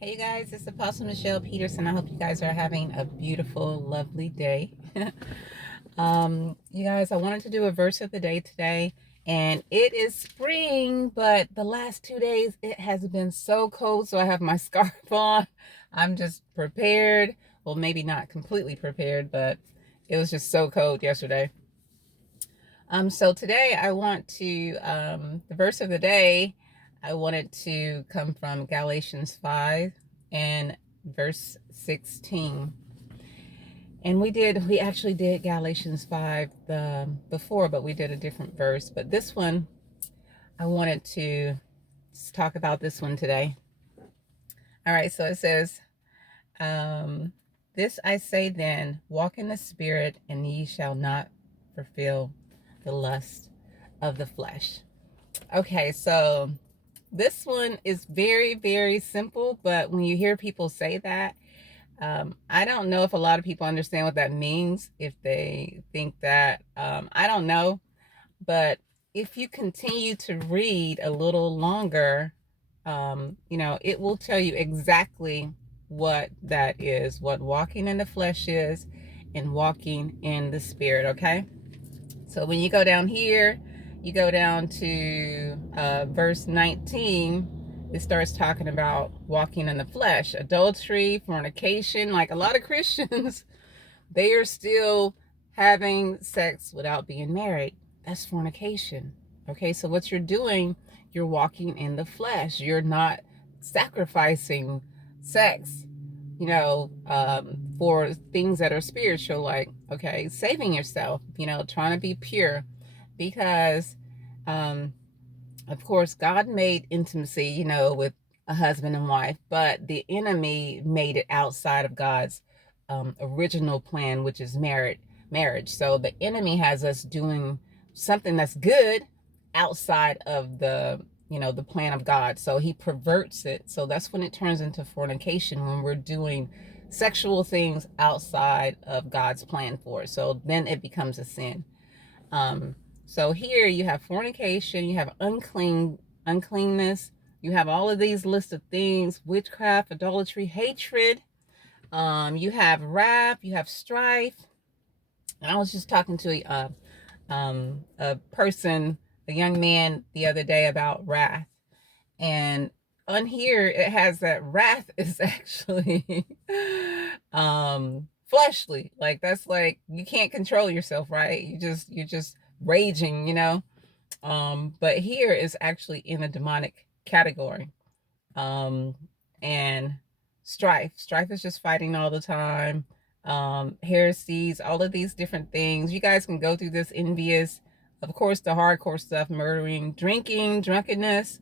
Hey you guys, it's Apostle Michelle Peterson. I hope you guys are having a beautiful, lovely day. You guys, I wanted to do a verse of the day today, and it is spring, but the last 2 days it has been so cold, so I have my scarf on. I'm just prepared. Well, maybe not completely prepared, but it was just so cold yesterday. So today I want to, the verse of the day, I wanted to come from Galatians 5 and verse 16. And we actually did Galatians 5 before, but we did a different verse. But this one, I wanted to talk about this one today. All right, so it says, this I say then, walk in the Spirit, and ye shall not fulfill the lust of the flesh. Okay, so this one is very, very simple, but when you hear people say that, I don't know if a lot of people understand what that means, if they think that, I don't know, but if you continue to read a little longer, it will tell you exactly what that is, what walking in the flesh is and walking in the Spirit, okay? So when you go down here, you go down to verse 19, it starts talking about walking in the flesh, adultery, fornication. Like a lot of Christians, they are still having sex without being married. That's fornication. Okay, so what you're doing, you're walking in the flesh. You're not sacrificing sex, for things that are spiritual, like, okay, saving yourself, trying to be pure. Because, um, of course, God made intimacy, with a husband and wife, but the enemy made it outside of God's original plan, which is marriage. So the enemy has us doing something that's good outside of the plan of God. So he perverts it. So that's when it turns into fornication, when we're doing sexual things outside of God's plan for it. So then it becomes a sin. Um, so here you have fornication, you have uncleanness, you have all of these lists of things: witchcraft, idolatry, hatred. You have wrath, you have strife. And I was just talking to a person, a young man, the other day about wrath, and on here it has that wrath is actually fleshly. Like, that's like, you can't control yourself, right? You're just raging. But here is actually in a demonic category. um and strife is just fighting all the time. Heresies, all of these different things. You guys can go through this: envious, of course, the hardcore stuff, murdering, drinking, drunkenness,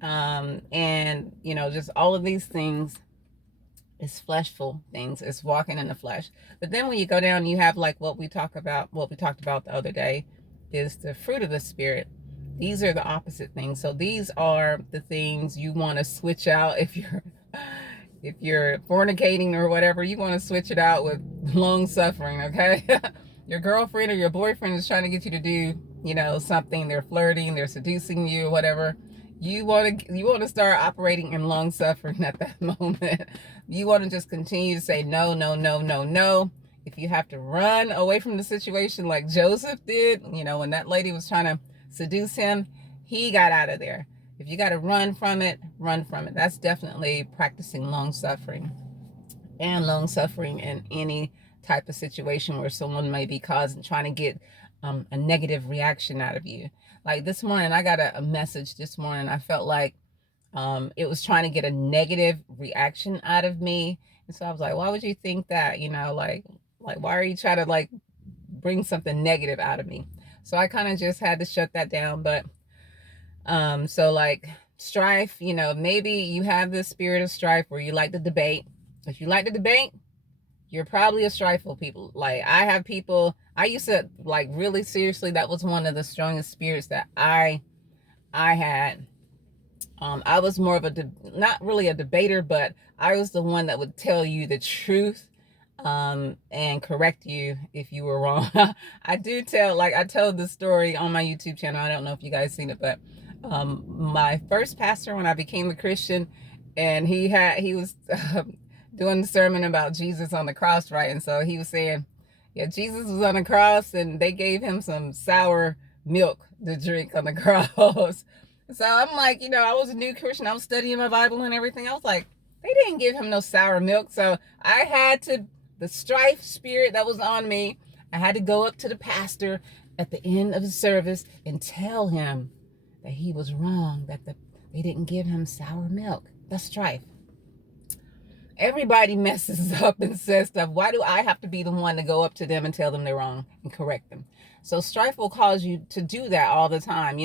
and just all of these things is fleshful things. It's walking in the flesh. But then when you go down, you have like what we talked about the other day, is the fruit of the Spirit. These are the opposite things. So these are the things you want to switch out. If you're fornicating or whatever, you want to switch it out with long suffering, okay? Your girlfriend or your boyfriend is trying to get you to do, something. They're flirting, they're seducing you, whatever. You want to start operating in long suffering at that moment. You want to just continue to say no, no, no, no, no. If you have to run away from the situation like Joseph did, when that lady was trying to seduce him, he got out of there. If you got to run from it, run from it. That's definitely practicing long suffering. And long suffering in any type of situation where someone may be trying to get a negative reaction out of you. Like this morning, I got a message this morning. I felt like it was trying to get a negative reaction out of me. And so I was like, why would you think that? Like why are you trying to like bring something negative out of me? So I kind of just had to shut that down. But so like strife, maybe you have this spirit of strife where you like to debate. If you like to debate, you're probably a strifeful people. Like, I have people, I used to, like, really seriously, that was one of the strongest spirits that I had. I was more of not really a debater, but I was the one that would tell you the truth, and correct you if you were wrong. I tell this story on my YouTube channel. I don't know if you guys seen it, but my first pastor, when I became a Christian, And he was doing the sermon about Jesus on the cross, right? And so he was saying, yeah, Jesus was on the cross and they gave him some sour milk to drink on the cross. So I'm like, I was a new Christian. I was studying my Bible and everything. I was like, they didn't give him no sour milk. So I had to, the strife spirit that was on me, I had to go up to the pastor at the end of the service and tell him that he was wrong, that they didn't give him sour milk. That's strife. Everybody messes up and says stuff. Why do I have to be the one to go up to them and tell them they're wrong and correct them? So strife will cause you to do that all the time,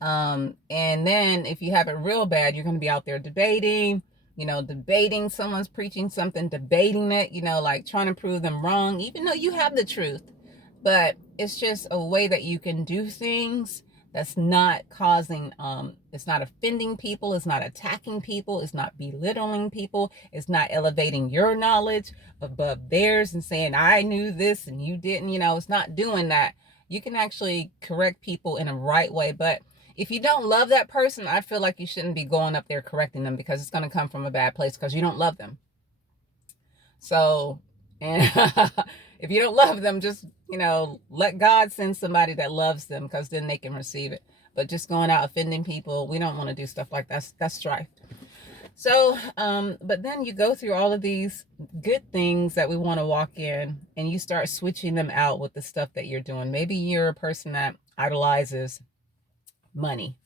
and then if you have it real bad, you're going to be out there debating, debating someone's preaching something, debating it, like trying to prove them wrong, even though you have the truth. But it's just a way that you can do things that's not causing, it's not offending people, it's not attacking people, it's not belittling people, it's not elevating your knowledge above theirs and saying, I knew this and you didn't, it's not doing that. You can actually correct people in a right way. But if you don't love that person, I feel like you shouldn't be going up there correcting them, because it's going to come from a bad place, because you don't love them. So, and if you don't love them, just, let God send somebody that loves them, because then they can receive it. But just going out offending people, we don't want to do stuff like that. That's strife. So, but then you go through all of these good things that we want to walk in, and you start switching them out with the stuff that you're doing. Maybe you're a person that idolizes money.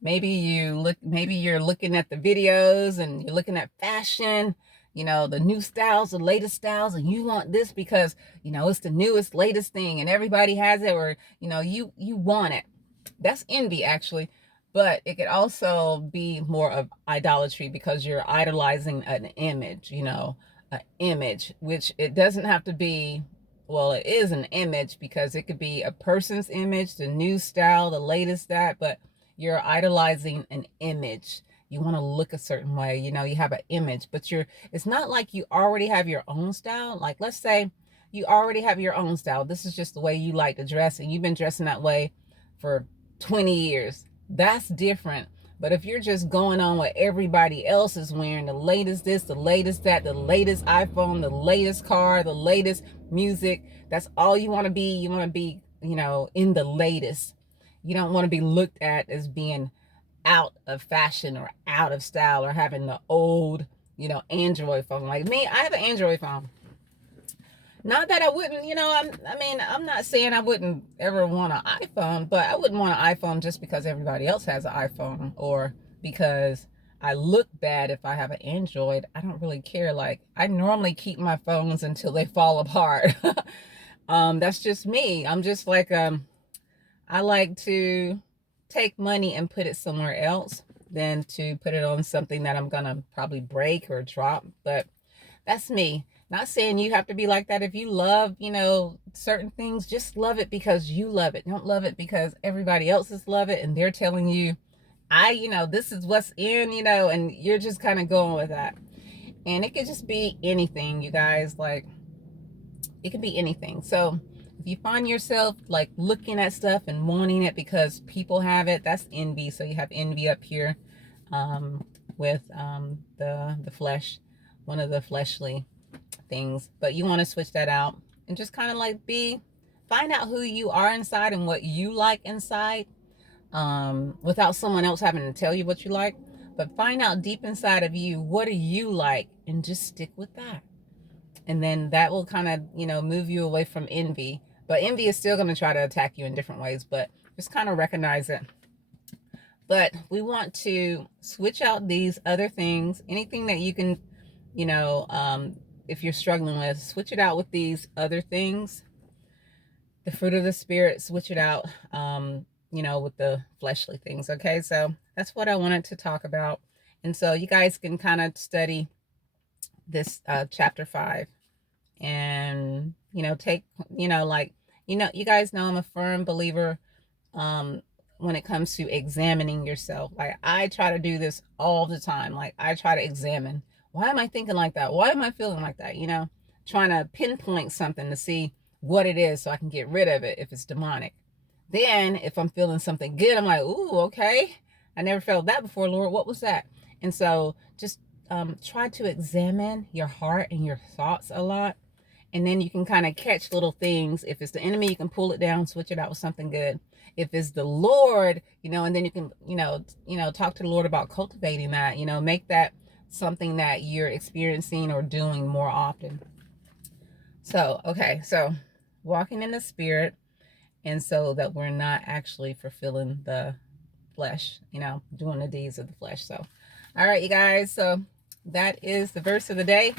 Maybe you're looking at the videos and you're looking at fashion, the new styles, the latest styles, and you want this because, it's the newest, latest thing and everybody has it, or, you want it. That's envy, actually. But it could also be more of idolatry, because you're idolizing an image, an image, which it doesn't have to be. Well, it is an image, because it could be a person's image, the new style, the latest that, but you're idolizing an image. You want to look a certain way, you have an image, but it's not like you already have your own style. Like, let's say you already have your own style. This is just the way you like to dress, and you've been dressing that way for 20 years. That's different. But if you're just going on what everybody else is wearing, the latest this, the latest that, the latest iPhone, the latest car, the latest music, that's all you want to be. You want to be, in the latest. You don't want to be looked at as being out of fashion or out of style, or having the old, Android phone. Like me, I have an Android phone. Not that I wouldn't, I'm not saying I wouldn't ever want an iPhone, but I wouldn't want an iPhone just because everybody else has an iPhone, or because I look bad if I have an Android. I don't really care. Like, I normally keep my phones until they fall apart. That's just me. I'm just like, I like to take money and put it somewhere else than to put it on something that I'm going to probably break or drop. But that's me. Not saying you have to be like that. If you love, certain things, just love it because you love it. Don't love it because everybody else is love it and they're telling you, this is what's in, and you're just kind of going with that. And it could just be anything, you guys. Like, it could be anything. So if you find yourself like looking at stuff and wanting it because people have it, that's envy. So you have envy up here, with the flesh, one of the fleshly things. But you want to switch that out and just kind of like find out who you are inside and what you like inside, without someone else having to tell you what you like. But find out deep inside of you, what do you like, and just stick with that. And then that will kind of, move you away from envy. But envy is still going to try to attack you in different ways, but just kind of recognize it. But we want to switch out these other things, anything that you can, if you're struggling with, switch it out with these other things. The fruit of the spirit, switch it out, with the fleshly things. Okay, so that's what I wanted to talk about. And so you guys can kind of study this chapter 5, and take, you guys know I'm a firm believer when it comes to examining yourself. Like, I try to do this all the time. Like, I try to examine, why am I thinking like that? Why am I feeling like that? Trying to pinpoint something to see what it is so I can get rid of it if it's demonic. Then if I'm feeling something good, I'm like, ooh, okay, I never felt that before, Lord. What was that? And so just try to examine your heart and your thoughts a lot. And then you can kind of catch little things. If it's the enemy, you can pull it down, switch it out with something good. If it's the Lord, and then you can, talk to the Lord about cultivating that, make that something that you're experiencing or doing more often. So, okay, so walking in the Spirit, and so that we're not actually fulfilling the flesh, doing the deeds of the flesh. So, all right, you guys, so that is the verse of the day.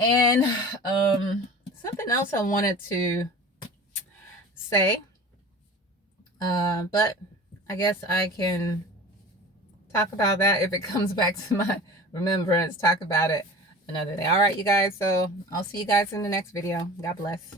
And something else I wanted to say, but I guess I can talk about that if it comes back to my remembrance. Talk about it another day. All right, you guys, so I'll see you guys in the next video. God bless.